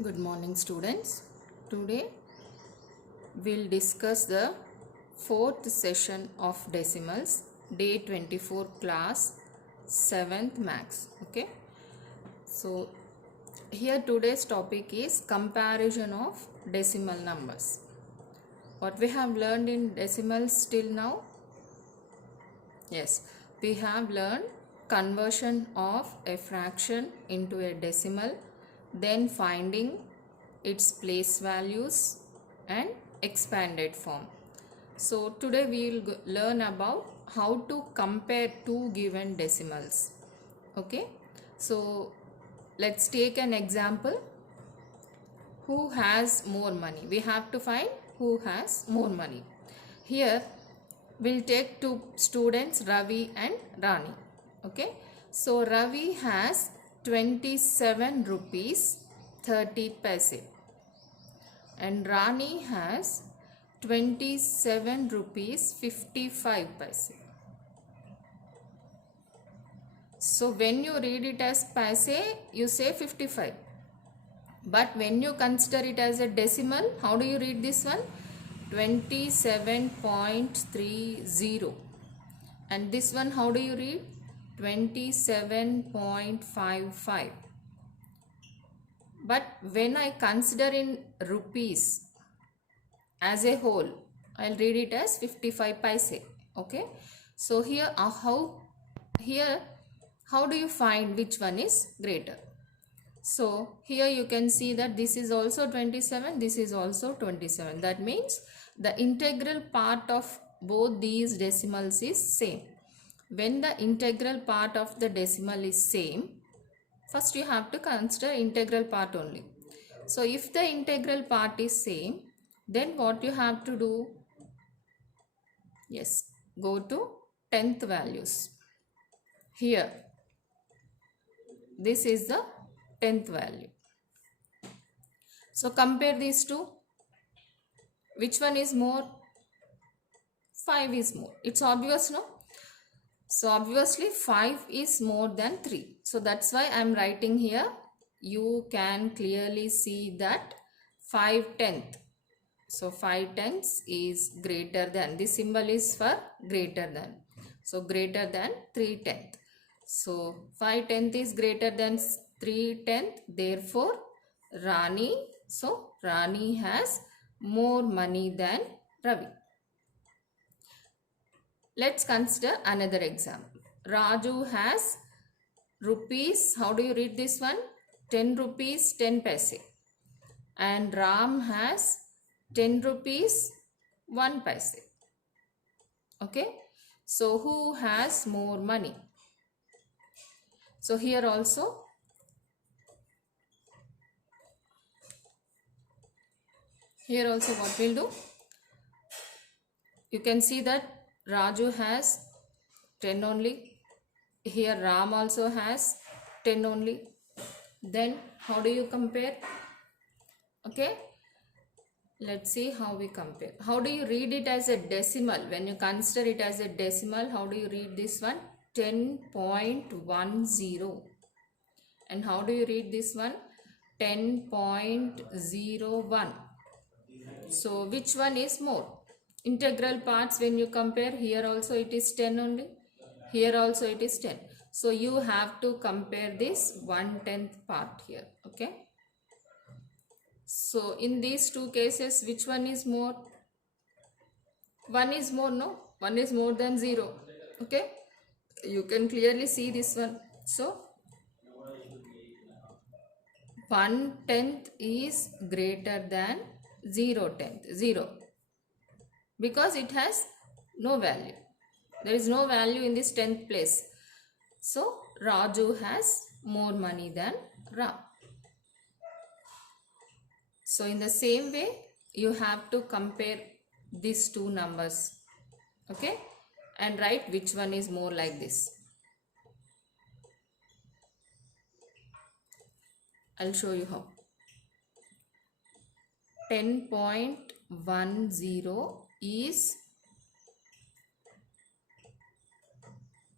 Good morning, students. Today we'll discuss the fourth session of decimals, day 24, class 7th max. Okay, so here today's topic is comparison of decimal numbers. What we have learned in decimals till now? Yes, we have learned conversion of a fraction into a decimal, then finding its place values and expanded form. So today we will learn about how to compare two given decimals. Okay, so let's take an example. Who has more money? We have to find who has more money. Here we'll take two students, Ravi and Rani. Okay, so Ravi has 27 rupees 30 paise and Rani has 27 rupees 55 paise. So when you read it as paise, you say 55. But when you consider it as a decimal, how do you read this one? 27.30. And this one, how do you read? 27.55. But when I consider in rupees as a whole, I'll read it as 55 paise. Okay. So here, how do you find which one is greater? So here you can see that this is also 27, this is also 27. That means the integral part of both these decimals is same. When the integral part of the decimal is same, first you have to consider integral part only. So if the integral part is same, then what you have to do? Yes, go to 10th values. Here, this is the 10th value. So compare these two. Which one is more? 5 is more. It's obvious, no? So obviously 5 is more than 3. So that's why I am writing here. You can clearly see that 5/10. So 5/10 is greater than. This symbol is for greater than. So greater than 3/10. So 5/10 is greater than 3/10. Therefore Rani. So Rani has more money than Ravi. Let's consider another example. Raju has rupees. How do you read this one? 10 rupees 10 paise. And Ram has 10 rupees 1 paise. Okay. So who has more money? So here also what we'll do? You can see that Raju has 10 only. Here Ram also has 10 only. Then how do you compare? Okay. Let's see how we compare. How do you read it as a decimal? When you consider it as a decimal, how do you read this one? 10.10. And how do you read this one? 10.01. So which one is more? Integral parts, when you compare, here also it is 10 only. Here also it is 10. So you have to compare this 1/10 part here. Okay. So in these two cases, which one is more? 1 is more, no? 1 is more than 0. Okay. You can clearly see this one. So 1/10 is greater than 0/10. 0. Because it has no value. There is no value in this 10th place. So Raju has more money than Ram. So in the same way, you have to compare these two numbers. Okay. And write which one is more like this. I'll show you how. 10.10 is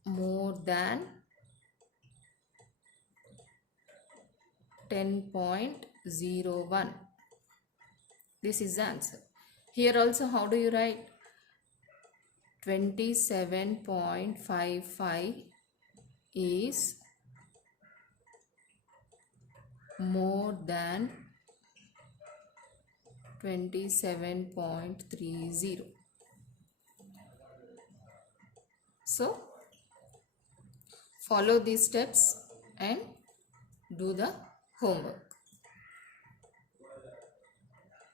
more than 10.05. 0.01. This is the answer. Here also, how do you write? 27.55 is more than 27.30. So, follow these steps and do the homework.